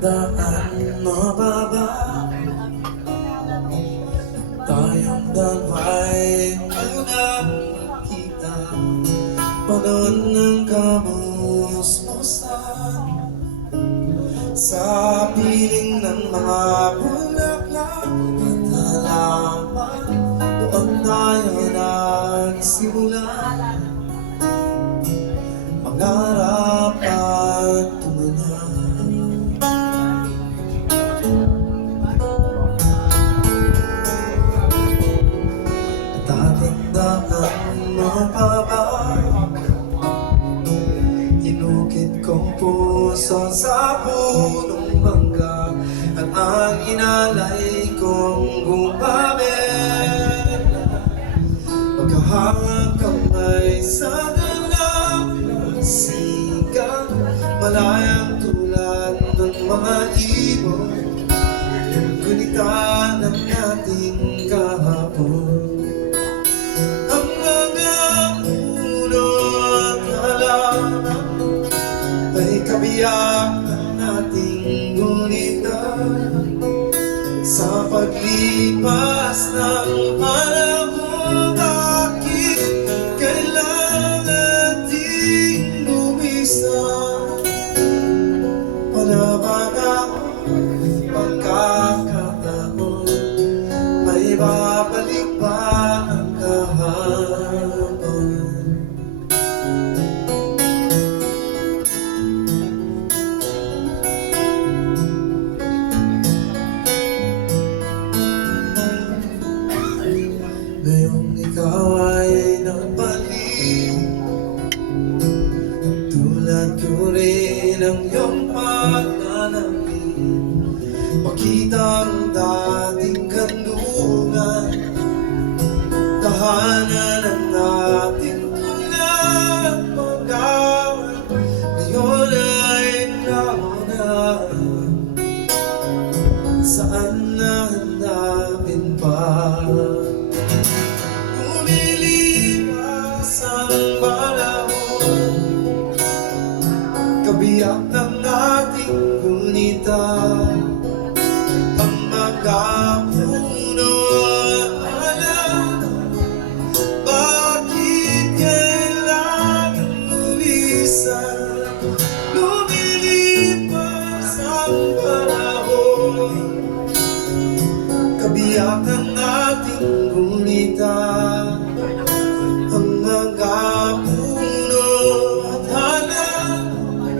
Tandaan mo ba ba? Tayong dalawa'y nagkita panood ng kamusmusan sa piling ng mga bulaklak at halaman. Doon tayo nagsimula mangarap at tumangan. Tatandaan mo pa ba? Inukit kong puso sa punong mangga at ang inalay kong gumamit. Magkahawak kamay sa dalawang sigang malayang tulad ng mga ibon. Gunita ng ating kahapon. Kabiyak ng ating gunita sa paglipas ng panahon. Bakit kailangan nating lumisan? Palaban ako pagkakataon, may babalik ba ang kahapon? Ngayong ikaw ay nagbalik, tulad ko rin ang iyong paglalapit. Makita ang dating kandungan, tahanan ang ating tunang pagkawan. Ngayon ay ikaw na, saan na hanapin pa? Lumilipas ang panahon, kabiyak ng ating gunita, ang mga puno at halaman. Bakit kailangan lumisan? Lumilipas ang panahon, kabiyak ng ating gunita, ang mga puno at halaman.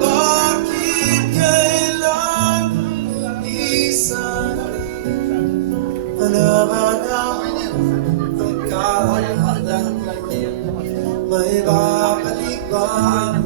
Bakit kailangan lumisan? Panaman ako pagkakataon, may babalik ba?